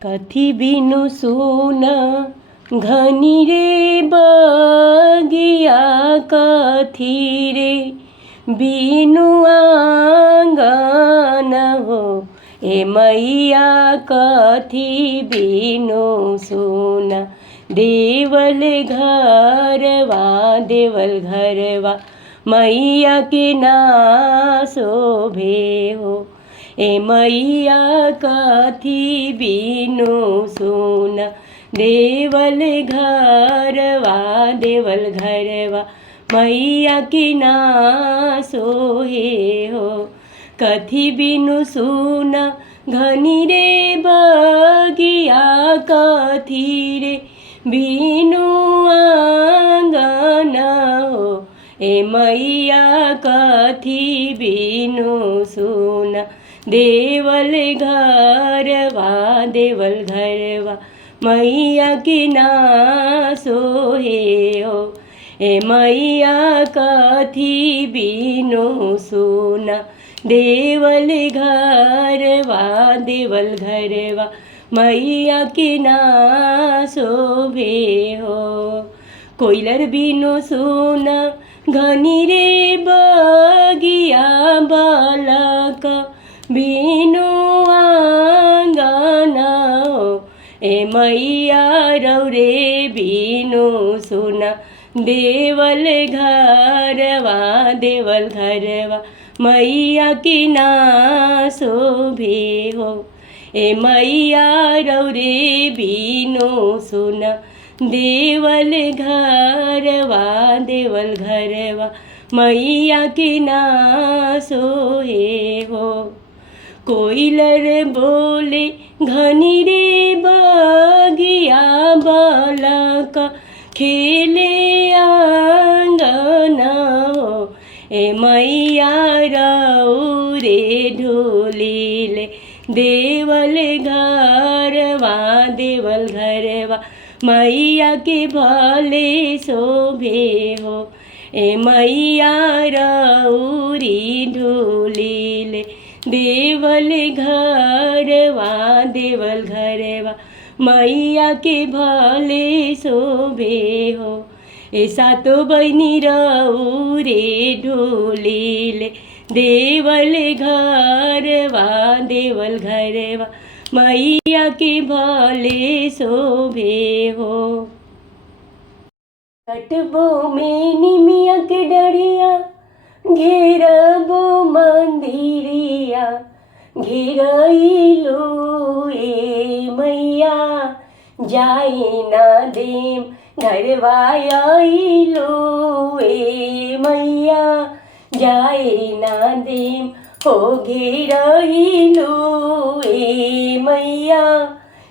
कथी बिनु सुन घनी रे बगिया, कथी रे बिनु आंगन हो। ए मैया कथी बिनु सुन देवल घरवा, देवल घरवा मैया के ना शोभे हो। ए मैया कथी बिनु सुन देवल घरवा, देवल घरवा मैया के ना सोहे हो। कथी बिनु सुन घनी रे बगिया, कथी रे बिनु आंगन हो। ए मैया कथी बिनु सुन देवल घरवा, देवल घरवा मैया की ना सोहे हो। ए मैया कथी बिनु सुन देवल घरवा, देवल घरवा मैया की ना शोभे हो। कोइलर बिनु सुन घनी रे बगिया, बालक बिनु आंगन हो। ए मैया रौरे बिनु सुन देवल घरवा, देवल घरवा मैया की ना शोभे हो। ए मैया रौरे बिनु सुन देवल घरवा, देवल घरवा मैया की ना सोहे हो। कोइलर बोले घनी रे बगिया, बालक खेले आंगन हो। ए मैया रौरे ढोलिले देवल घरवा, देवल घरवा मैया के भले शोभे हो। ए मैया रौरी ढोलिले देवल घरवा, देवल घरवा मैया के भले शोभे हो। ए सातो बहिनी रौरे ढोलिले देवल घरवा, देवल घरवा मैया के भले शोभे हो। कटबो में निमिया के डरिया, घेरबो मंदिरिया, घेरइलो ए मैया जाई ना देम घरवा आइलो। ए मैया जाई ना देम हो, घेरइलो ए मैया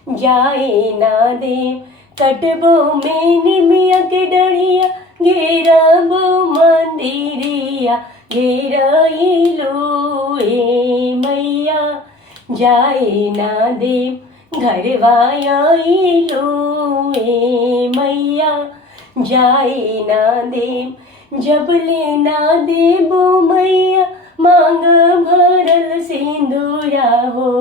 जाई ना देम। कटबो में निमिया के डरिया, घेरबो मंदिरिया, घेरइलो ए मैया जाई ना देम घरवा आइलो। ए मैया जाई ना देम जबले ना देबो मैया मांग भरल सिंदूरा हो।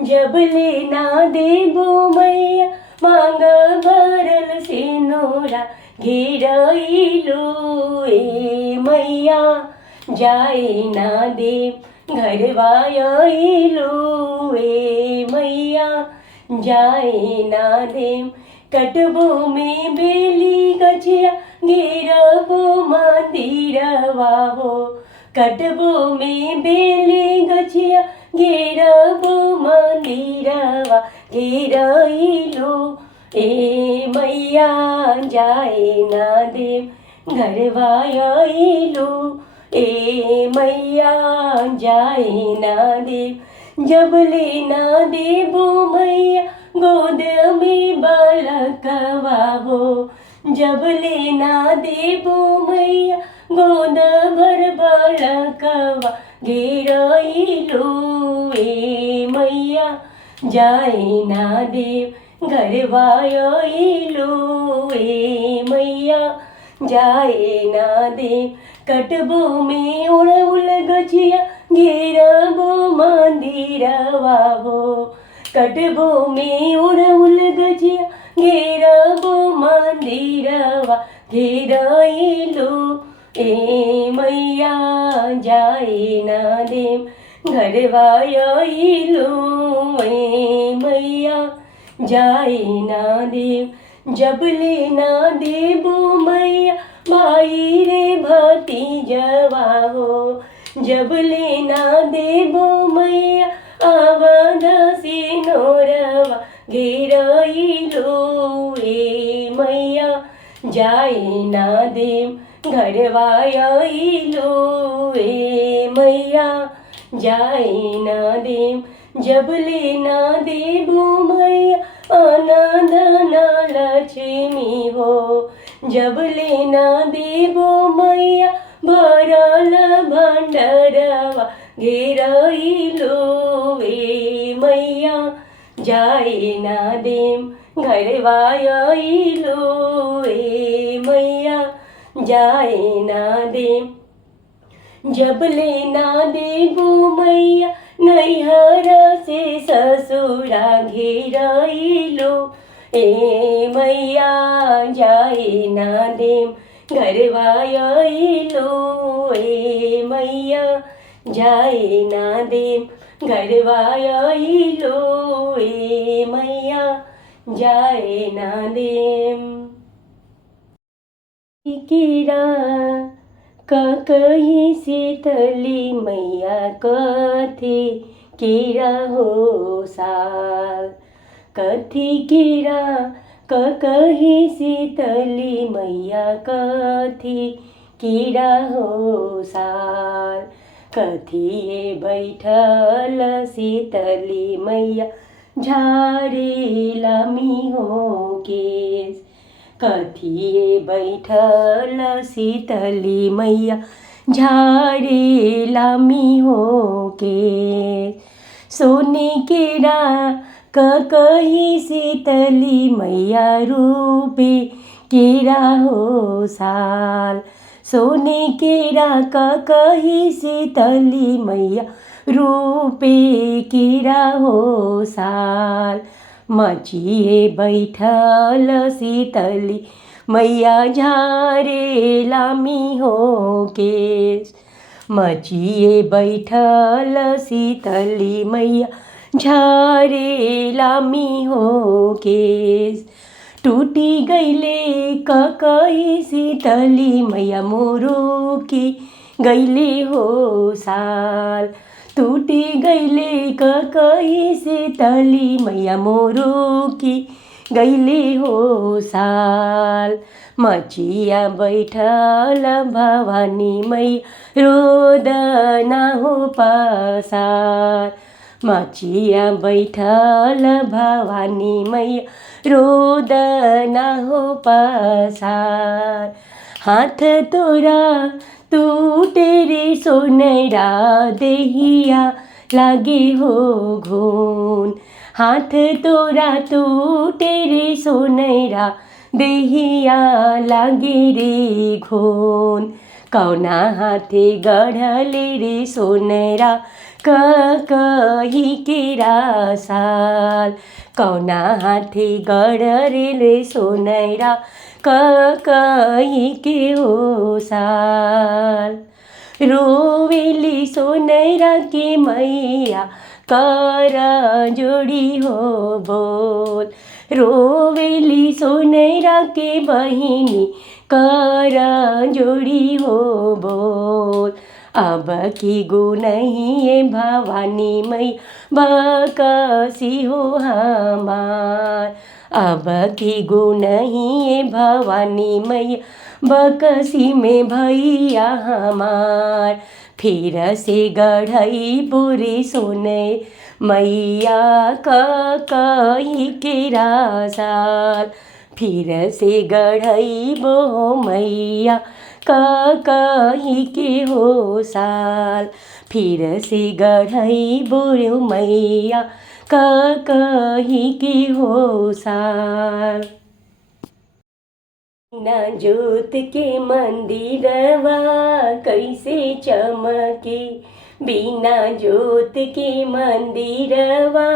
जबले ना देबो मैया मांग भरल सिंदूरा, घेरइलो ए मैया जाई ना देम घरवा आइलो। ए मैया जाई ना देम कटबो में बेली गछिया, घेरबो मंदिरवा हो। कटबो में बेली गछिया, घेरबो मंदिरवा, घेरइलो ए मैया जाई ना देम घरवा आइलो। ए मैया जाई ना देम जबले ना देबो मैया गोद में बालकवा हो। जबले ना देबो मैया गोद भर बालकवा, घेरइलो ए मैया जाई ना देम घरवा आइलो। ए मैया जाई ना देम कटबो में उड़उल गछिया, घेरबो मंदिरवा हो। कटबो में उड़उल गजिया घेरबो मंदिरवा घेराइलो ए मैया जाए ना देम घरवा आइलो ए मैया जाए ना देम जबले ना देबो मैया भाई रे भतीजवा हो जबले ना देबो मैया आवाद सिनोरवा घेराइलो ए मैया जाए ना देम घरवा आइलो ए मैया जाए ना देम जबले ना देबो मैया अनाथ लक्ष्मी हो जबले ना देबो मैया भरल भंडरवा घेराइलो ए मैया जाए ना देम घरवा आइलो ए मैया जाए ना देम जबले ना देबो मैया नैहर से ससुरा घेराइलो ए मैया जाए ना देम घरवा आइलो ए मैया जाए ना देम घरवा आइलो ए मैया जाए ना देम कीरा ककही शीतली मैया कथी कीरा हो साल कथी कीरा ककही शीतली मैया कथी कीरा हो साल कथिए बैठल शीतली मैया झाड़ी लामी हो केस कथिए बैठल शीतली मैया झाड़ी लामी हो के सोने केरा ककही शीतली मैया रूपे केरा हो साल सोने केरा ककही शीतली मैया रूपे केरा हो साल मचिए बैठल शीतली मैया झारे लामी हो केस मचिए बैठल शीतली मैया झारे लामी हो केस टूटी गईले ककही शीतली मैया मोरू की गईले हो साल टूटी गईले ककही शीतली मैया मोरू की गईले हो साल मचिया बैठल भवानी मैया रोदना हो पसार मचिया बैठल भवानी मैया रोदना हो पसार हाथ तोरा टूटे रे सोनरा देहिया लागे हो घून हाथ तोरा टूटे रे सोनरा देहिया लागे रे घून कौना हाथे गढ़ले रे सोनरा ककही केरा साल कौना हाथे गढ़ले रे सोनरा ककही के हो साल रोवेली सोनरा के मैया कर जोड़ी हो बोल रोवेली सोनरा के बहिनी कर जोड़ी हो बोल अब की गुनहिए भवानी मई बकसी हो हमार अब की गुनहिए भवानी मई बकसी में भैया हमार फिर से गढ़ई बुरी सोने मैया ककही केरा साल फिर से गढ़ई बो मैया ककही के हो साल फिर से गढ़ई बोरो मैया ककही के हो साल ना जोत के मंदिरवा कैसे चमके बिना जोत के मंदिरवा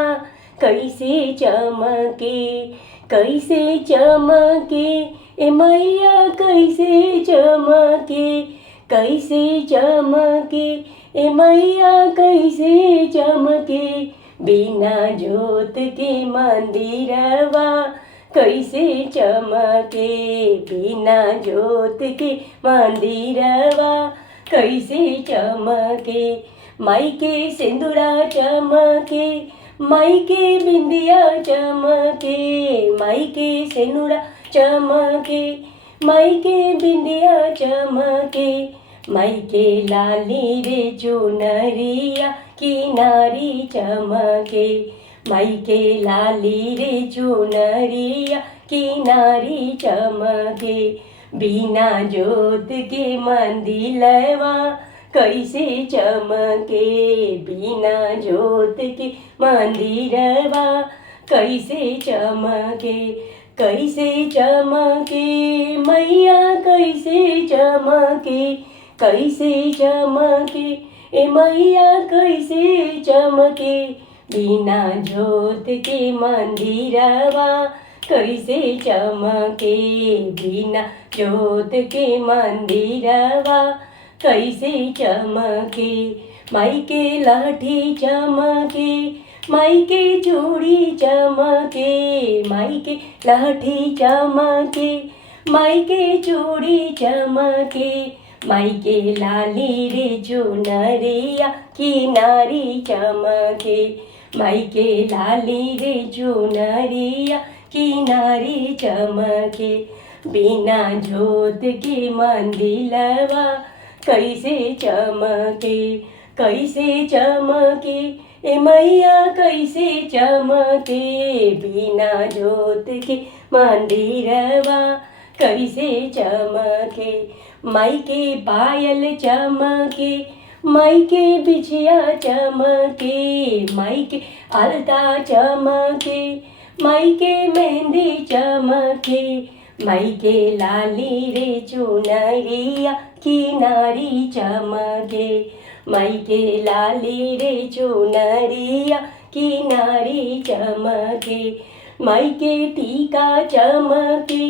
कैसे चमके, कैसे चमके ए मैया कैसे चमके, कैसे चमके ए मैया कैसे चमके, बिना जोत के मंदिरवा कैसे चमके, बिना जोत के मंदिरवा कैसे चमके, माई के सिंदूरा चमके, माई के बिंदिया चमके, माई के सिंदूरा चमके, माई के बिंदिया चमके, माई के लाली रे चुनरिया किनारी चमके, माई के लाली रे चुनरिया किनारी चमके, बिना जोत के मंदिलवा कैसे चमके, बिना जोत के मंदिरवा कैसे चमके, कैसे चमके मैया कैसे चमके, कैसे चमके ए मैया कैसे चमके, बिना जोत के मंदिरवा कैसे चमके, बिना जोत के मंदिरवा कैसे चमके, माई के लाठी चमके, माई के चूड़ी चमके, माई के लाठी चमके, माई के चूड़ी चमके, माई के लाली रे चुनरिया किनारी चमके, माई के लाली रे चुनरिया किनारी चमके, बिना जोत के मंदिलवा कैसे चमके, कैसे चमके ए मैया कैसे चमके, बिना जोत के मंदिरवा कैसे चमके, माई के पायल चमके, माई के बिछिया चमके, माई के अलता चमके, माई के मेहंदी चमके, माई के लाली रे चुनरिया किनारी चमके, माई के लाली रे चुनरिया किनारी चमके, माई के टीका चमके,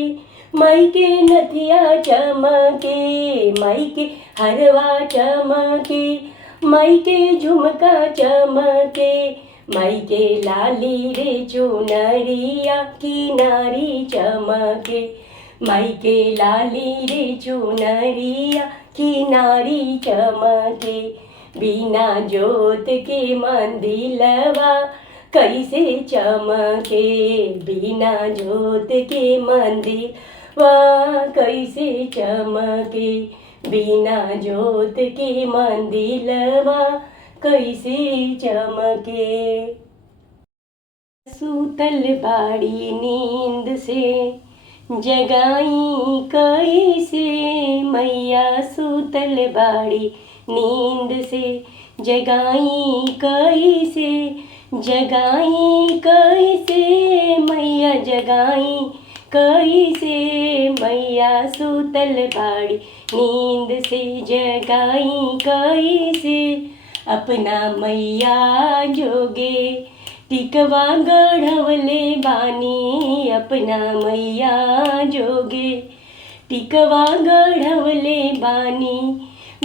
माई के नथिया चमके, माई के हरवा चमके, माई के झुमका चमके, माई के लाली रे चुनरिया किनारी चमके, माई के लाली रे चुनरिया किनारी चमके, बिना जोत के मंदिलवा कैसे चमके, बिना जोत के मंदिलवा कैसे चमके, बिना जोत के मंदिलवा कैसे चमके। सूतल बाड़ी नींद से जगाई कैसे मैया, सूतल बाड़ी नींद से जगाई कैसे, जगाई कैसे मैया, जगाई कैसे मैया, सूतल बाड़ी नींद से जगाई कैसे, अपना मैया जोगे टिकवा गढ़वले बानी, अपना मैया जोगे टिकवा गढ़वले बानी,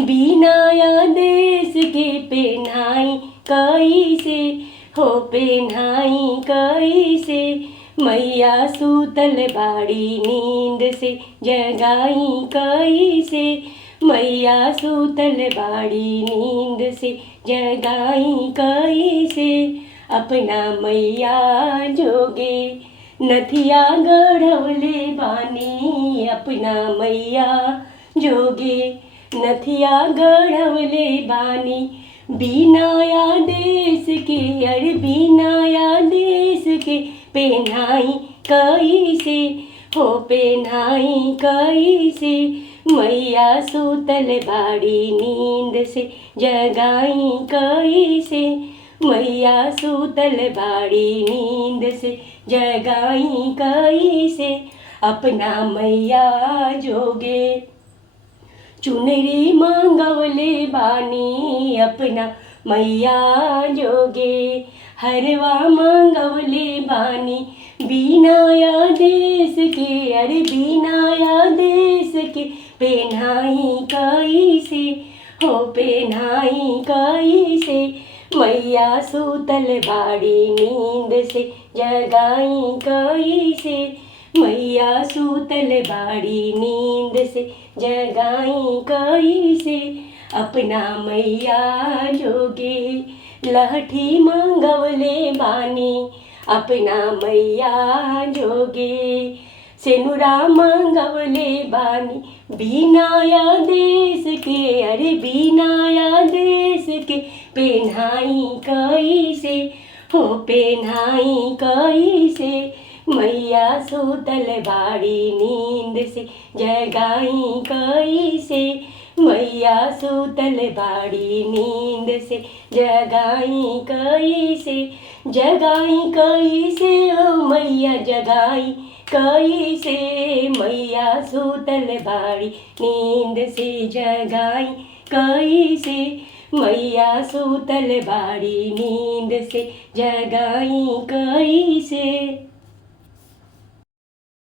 बिना आदेश के पेन्हाई कैसे हो, पेन्हाई कैसे मैया, सूतल बाड़ी नींद से जगाई कैसे मैया, सूतल बाड़ी नींद से जगाई कैसे, अपना मैया जोगे नथिया गढ़वले बानी, अपना मैया जोगे नथिया गढ़वले बानी, बिना आदेश के अरे बिना आदेश के पेन्हाई कैसे हो, पेन्हाई कैसे मैया, सूतल बाड़ी नींद से जगाई कैसे मैया, सूतल बाड़ी नींद से जगाई कैसे, अपना मैया जोगे चुनरी मांगवले बानी, अपना मैया जोगे हरवा मांगवले बानी बीनाया देश के, अरे बीनाया देश के पेन्हाई कैसे हो पेन्हाई कैसे। मैया सूतल बाड़ी नींद से जगाई कैसे, मैया सूतल बाड़ी नींद से जगाई कैसे। अपना मैया जोगे लहठी मांगवले बानी, अपना मैया जोगे सेनुरा मांगवले बानी बीनाया देश के, अरे बीनाया देश के पेन्हाई कैसे हो पेन्हाई कैसे। मैया सूतल बाड़ी नींद से जगाई कैसे, मैया सूतल बाड़ी नींद से जगाई कैसे। जगाई कैसे ओ मैया जगाई कैसे, मैया सूतल बाड़ी नींद से जगाई कैसे, मैया सूतल बाड़ी नींद से जगाई कैसे।